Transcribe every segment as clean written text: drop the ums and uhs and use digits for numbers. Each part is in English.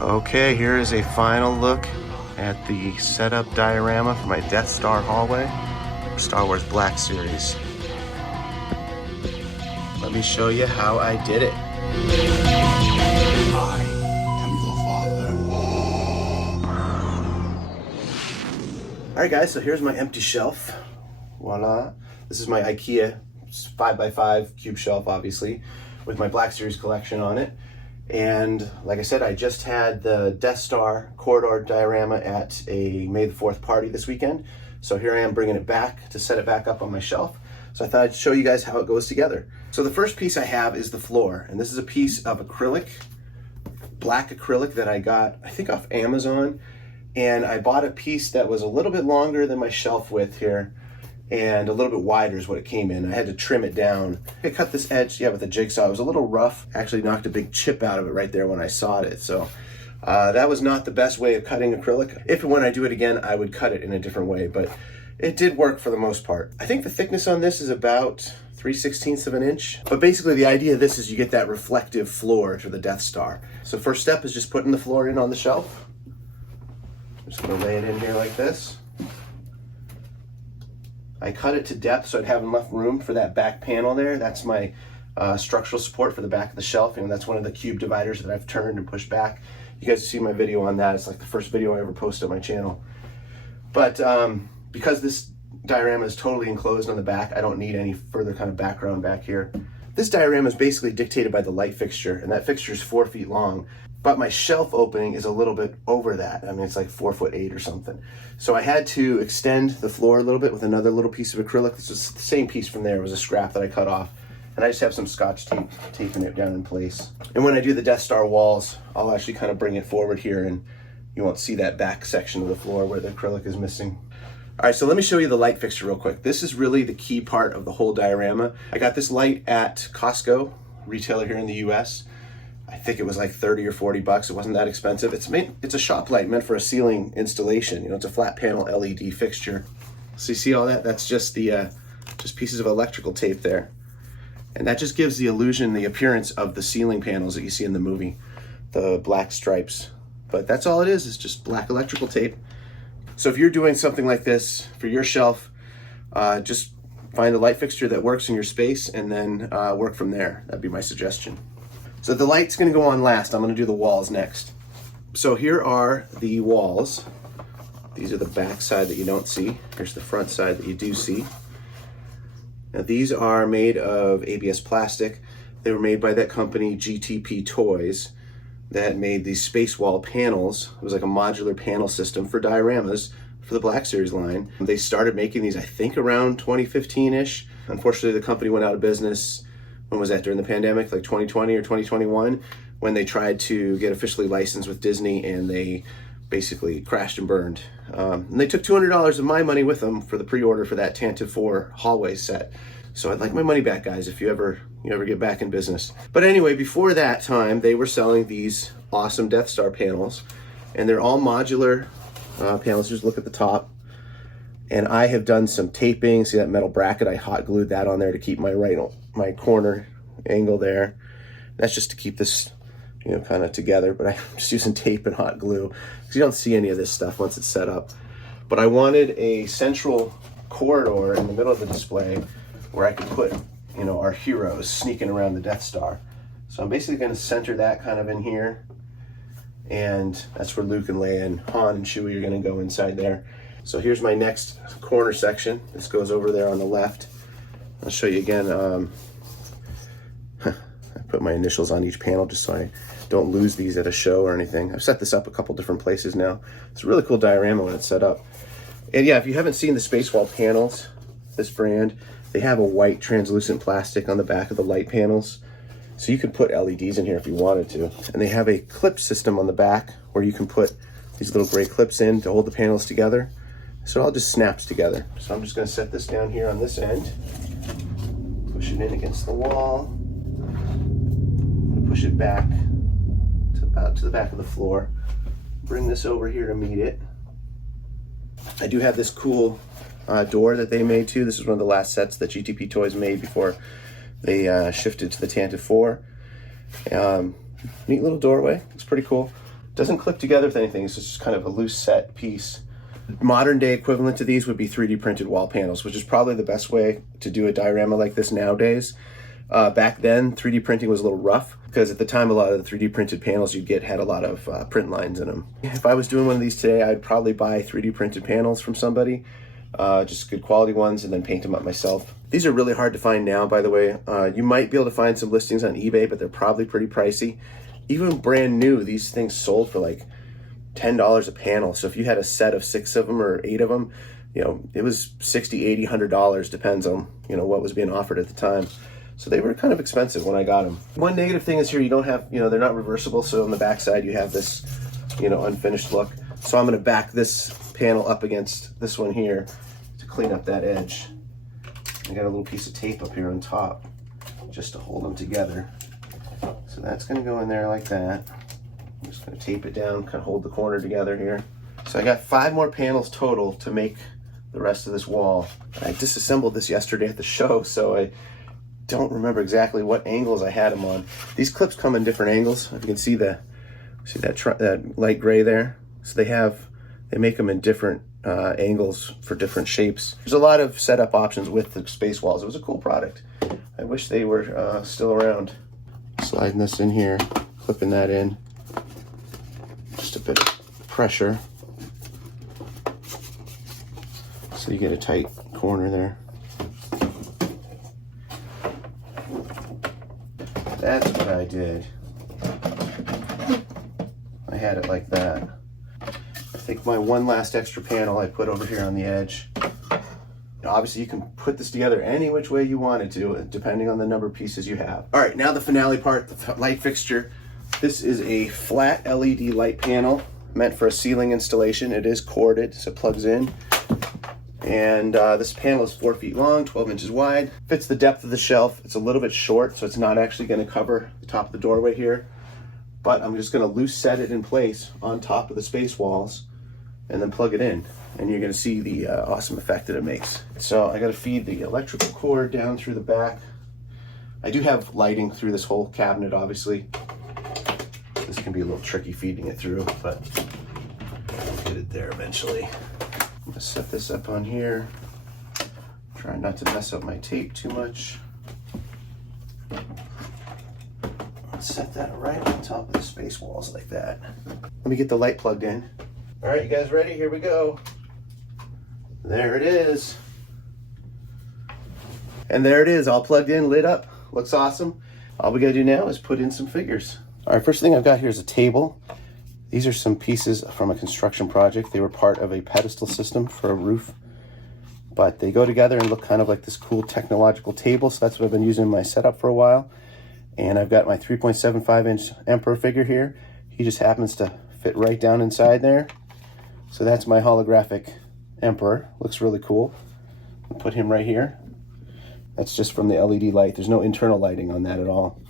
Okay, here is a final look at the setup diorama for my Death Star hallway, Star Wars Black Series. Let me show you how I did it. I am your father. Alright guys, so here's my empty shelf. Voila. This is my IKEA 5x5 cube shelf, obviously, with my Black Series collection on it. And like I said, I just had the Death Star corridor diorama at a May the 4th party this weekend. So here I am bringing it back to set it back up on my shelf. So I thought I'd show you guys how it goes together. So the first piece I have is the floor. And this is a piece of acrylic, black acrylic that I got, I think off Amazon. And I bought a piece that was a little bit longer than my shelf width here, and a little bit wider is what it came in. I had to trim it down. I cut this edge, with a jigsaw. It was a little rough. Actually knocked a big chip out of it right there when I sawed it. So that was not the best way of cutting acrylic. If and when I do it again, I would cut it in a different way, but it did work for the most part. I think the thickness on this is about 3/16 of an inch. But basically the idea of this is you get that reflective floor to the Death Star. So first step is just putting the floor in on the shelf. I'm just gonna lay it in here like this. I cut it to depth so I'd have enough room for that back panel there. That's my structural support for the back of the shelf. You know, that's one of the cube dividers that I've turned and pushed back. You guys see my video on that. It's like the first video I ever posted on my channel. But because this diorama is totally enclosed on the back, I don't need any further kind of background back here. This diorama is basically dictated by the light fixture, and that fixture is 4 feet long. But my shelf opening is a little bit over that. I mean, it's like 4'8" or something. So I had to extend the floor a little bit with another little piece of acrylic. This is the same piece from there. It was a scrap that I cut off. And I just have some Scotch tape taping it down in place. And when I do the Death Star walls, I'll actually kind of bring it forward here and you won't see that back section of the floor where the acrylic is missing. All right, so let me show you the light fixture real quick. This is really the key part of the whole diorama. I got this light at Costco, retailer here in the US. I think it was like 30 or 40 bucks. It wasn't that expensive. It's a shop light meant for a ceiling installation. You know, it's a flat panel LED fixture. So you see all that? That's just the just pieces of electrical tape there. And that just gives the illusion, the appearance of the ceiling panels that you see in the movie, the black stripes. But that's all it is just black electrical tape. So if you're doing something like this for your shelf, just find a light fixture that works in your space and then work from there. That'd be my suggestion. So the light's gonna go on last. I'm gonna do the walls next. So here are the walls. These are the back side that you don't see. Here's the front side that you do see. Now these are made of ABS plastic. They were made by that company GTP Toys that made these space wall panels. It was like a modular panel system for dioramas for the Black Series line. They started making these, I think, around 2015-ish. Unfortunately, the company went out of business. When was that, during the pandemic, like 2020 or 2021, when they tried to get officially licensed with Disney and they basically crashed and burned. And they took $200 of my money with them for the pre-order for that Tantive 4 hallway set. So I'd like my money back, guys, if you ever get back in business. But anyway, before that time, they were selling these awesome Death Star panels, and they're all modular panels. Just look at the top. And I have done some taping. See that metal bracket? I hot glued that on there to keep my corner angle there. That's just to keep this, you know, kind of together, but I'm just using tape and hot glue because you don't see any of this stuff once it's set up. But I wanted a central corridor in the middle of the display where I could put, you know, our heroes sneaking around the Death Star. So I'm basically going to center that kind of in here, and that's where Luke and Leia and Han and Chewie are going to go inside there. So here's my next corner section. This goes over there on the left. I'll show you again. I put my initials on each panel just so I don't lose these at a show or anything. I've set this up a couple different places now. It's a really cool diorama when it's set up. And yeah, if you haven't seen the SpaceWall panels, this brand, they have a white translucent plastic on the back of the light panels. So you could put LEDs in here if you wanted to. And they have a clip system on the back where you can put these little gray clips in to hold the panels together. So it all just snaps together. So I'm just gonna set this down here on this end, push it in against the wall, push it back to about to the back of the floor, bring this over here to meet it. I do have this cool door that they made too. This is one of the last sets that GTP Toys made before they shifted to the Tantive 4. Neat little doorway, it's pretty cool. Doesn't clip together with anything. It's just kind of a loose set piece. Modern day equivalent to these would be 3D printed wall panels, which is probably the best way to do a diorama like this nowadays. Back then, 3D printing was a little rough because at the time, a lot of the 3D printed panels you get had a lot of print lines in them. If I was doing one of these today, I'd probably buy 3D printed panels from somebody, just good quality ones, and then paint them up myself. These are really hard to find now, by the way. You might be able to find some listings on eBay, but they're probably pretty pricey. Even brand new, these things sold for like $10 a panel. So if you had a set of 6 of them or 8 of them, you know, it was $60, $80, $100, depends on, you know, what was being offered at the time. So they were kind of expensive when I got them. One negative thing is here, you don't have, you know, they're not reversible. So on the back side, you have this, you know, unfinished look. So I'm gonna back this panel up against this one here to clean up that edge. I got a little piece of tape up here on top just to hold them together. So that's gonna go in there like that. I'm just gonna tape it down, kind of hold the corner together here. So I got 5 more panels total to make the rest of this wall. I disassembled this yesterday at the show, so I don't remember exactly what angles I had them on. These clips come in different angles. If you can see that light gray there. So they make them in different angles for different shapes. There's a lot of setup options with the SpaceWalls. It was a cool product. I wish they were still around. Sliding this in here, clipping that in. Just a bit of pressure. So you get a tight corner there. That's what I did. I had it like that. I think my one last extra panel I put over here on the edge. Obviously you can put this together any which way you wanted to, depending on the number of pieces you have. All right, now the finale part, the light fixture. This is a flat LED light panel meant for a ceiling installation. It is corded, so it plugs in. And this panel is 4 feet long, 12 inches wide. Fits the depth of the shelf. It's a little bit short, so it's not actually going to cover the top of the doorway here. But I'm just going to loose set it in place on top of the SpaceWalls and then plug it in. And you're going to see the awesome effect that it makes. So I got to feed the electrical cord down through the back. I do have lighting through this whole cabinet, obviously. This can be a little tricky feeding it through, but I'll get it there eventually. I'm gonna set this up on here. Try not to mess up my tape too much. Let's set that right on top of the SpaceWalls like that. Let me get the light plugged in. All right, you guys ready? Here we go. There it is. And there it is, all plugged in, lit up. Looks awesome. All we gotta do now is put in some figures. All right, first thing I've got here is a table. These are some pieces from a construction project. They were part of a pedestal system for a roof, but they go together and look kind of like this cool technological table. So that's what I've been using in my setup for a while. And I've got my 3.75 inch Emperor figure here. He just happens to fit right down inside there. So that's my holographic Emperor. Looks really cool. I'll put him right here. That's just from the LED light. There's no internal lighting on that at all.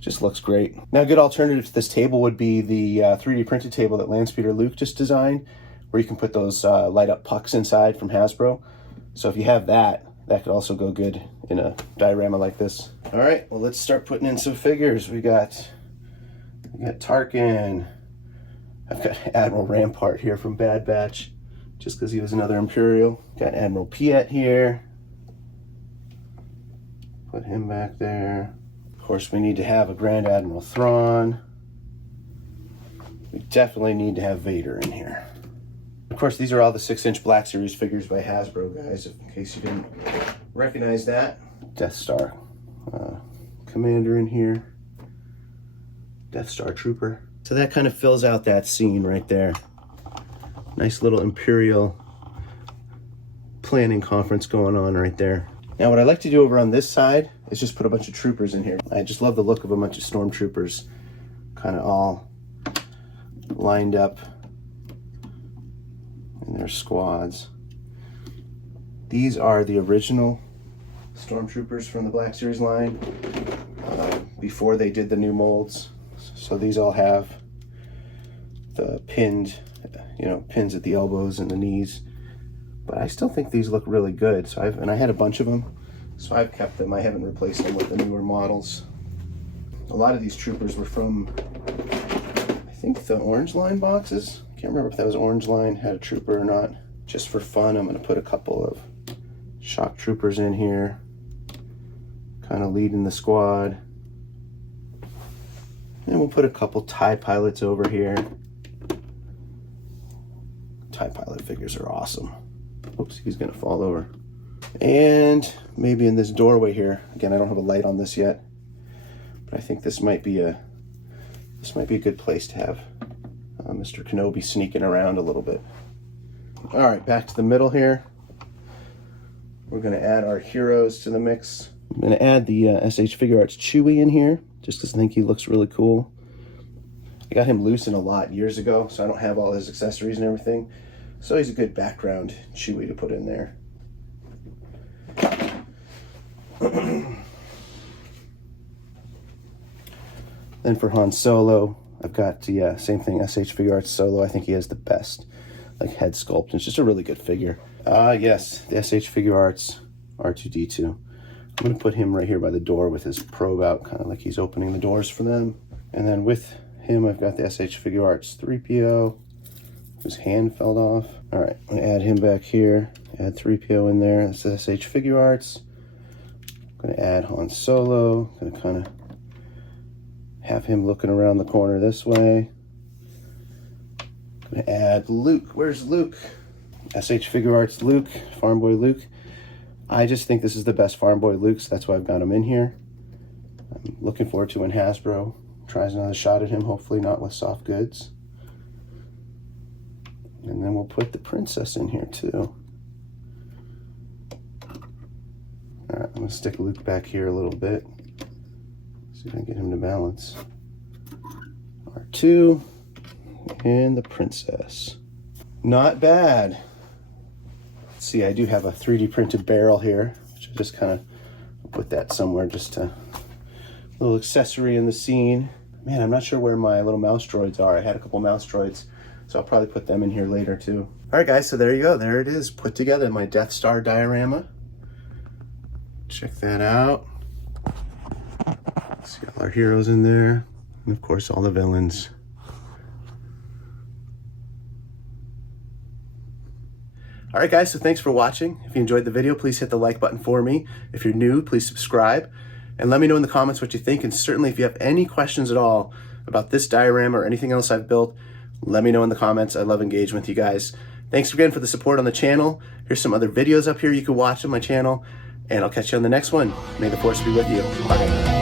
Just looks great. Now, a good alternative to this table would be the 3D printed table that Landspeeder Luke just designed, where you can put those light up pucks inside from Hasbro. So if you have that, that could also go good in a diorama like this. All right, well, let's start putting in some figures. We got Tarkin. I've got Admiral Rampart here from Bad Batch, just because he was another Imperial. Got Admiral Piet here. Put him back there. Of course, we need to have a Grand Admiral Thrawn. We definitely need to have Vader in here. Of course, these are all the 6-inch Black Series figures by Hasbro, guys, in case you didn't recognize that. Death Star Commander in here. Death Star Trooper. So that kind of fills out that scene right there. Nice little Imperial planning conference going on right there. Now, what I like to do over on this side is just put a bunch of troopers in here. I just love the look of a bunch of stormtroopers kind of all lined up in their squads. These are the original stormtroopers from the Black Series line before they did the new molds. So these all have the pinned, pins at the elbows and the knees. But I still think these look really good. So I had a bunch of them, so I've kept them. I haven't replaced them with the newer models. A lot of these troopers were from, I think the Orange Line boxes, can't remember if that was Orange Line, had a trooper or not. Just for fun, I'm gonna put a couple of shock troopers in here, kind of leading the squad. And we'll put a couple TIE pilots over here. TIE pilot figures are awesome. Oops, he's gonna fall over. And maybe in this doorway here, again, I don't have a light on this yet, but I think this might be a good place to have Mr. Kenobi sneaking around a little bit. All right, back to the middle here. We're gonna add our heroes to the mix. I'm gonna add the SH Figuarts Chewie in here, just because I think he looks really cool. I got him loose in a lot years ago, so I don't have all his accessories and everything. So he's a good background Chewie to put in there. Then for Han Solo, I've got the same thing, SH Figuarts Solo. I think he has the best like head sculpt. It's just a really good figure. Yes, the SH Figuarts R2-D2. I'm gonna put him right here by the door with his probe out, kind of like he's opening the doors for them. And then with him, I've got the SH Figuarts 3PO, whose hand fell off. All right, I'm gonna add him back here. Add 3PO in there. That's the SH Figuarts. I'm gonna add Han Solo. I'm gonna kind of have him looking around the corner this way. I'm gonna add Luke. Where's Luke? SH Figuarts Luke, Farm Boy Luke. I just think this is the best Farm Boy Luke, so that's why I've got him in here. I'm looking forward to when Hasbro tries another shot at him, hopefully not with soft goods. And then we'll put the princess in here too. All right, I'm gonna stick Luke back here a little bit. See if I can get him to balance. R2 and the princess. Not bad. Let's see, I do have a 3D printed barrel here, which I just kind of put that somewhere, just a little accessory in the scene. Man, I'm not sure where my little mouse droids are. I had a couple mouse droids, so I'll probably put them in here later too. All right, guys, so there you go. There it is, put together, my Death Star diorama. Check that out. See all our heroes in there, and of course all the villains. All right, guys, so thanks for watching. If you enjoyed the video, please hit the like button for me. If you're new, please subscribe, and let me know in the comments what you think. And certainly if you have any questions at all about this diorama or anything else I've built, let me know in the comments. I love engaging with you guys. Thanks again for the support on the channel. Here's some other videos up here you can watch on my channel, and I'll catch you on the next one. May the Force be with you. Bye.